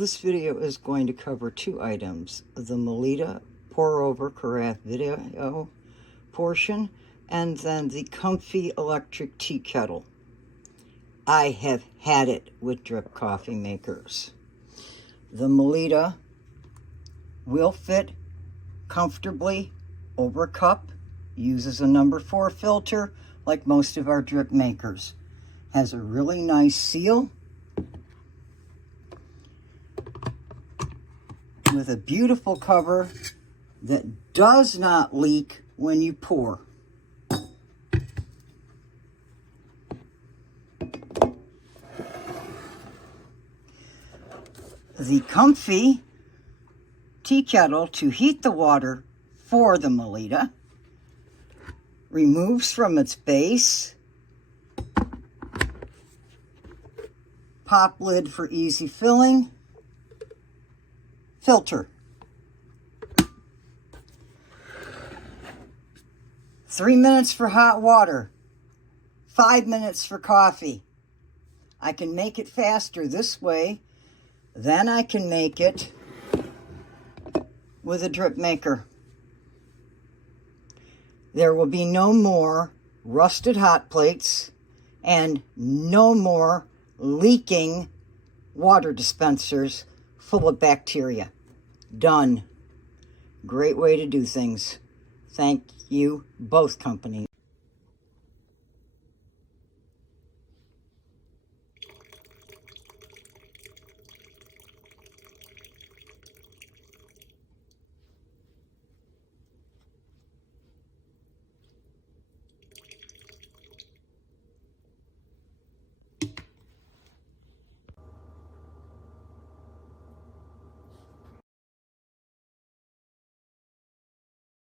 This video is going to cover two items: the Melitta pour over carafe video portion, and then the comfy electric tea kettle. I have had it with drip coffee makers. The Melitta will fit comfortably over a cup, uses a number 4 filter like most of our drip makers, has a really nice seal with a beautiful cover that does not leak when you pour. The comfy tea kettle to heat the water for the Melitta removes from its base, pop lid for easy filling, filter. 3 minutes for hot water, 5 minutes for coffee. I can make it faster this way than I can make it with a drip maker. There will be no more rusted hot plates and no more leaking water dispensers full of bacteria. Done. Great way to do things. Thank you, both companies.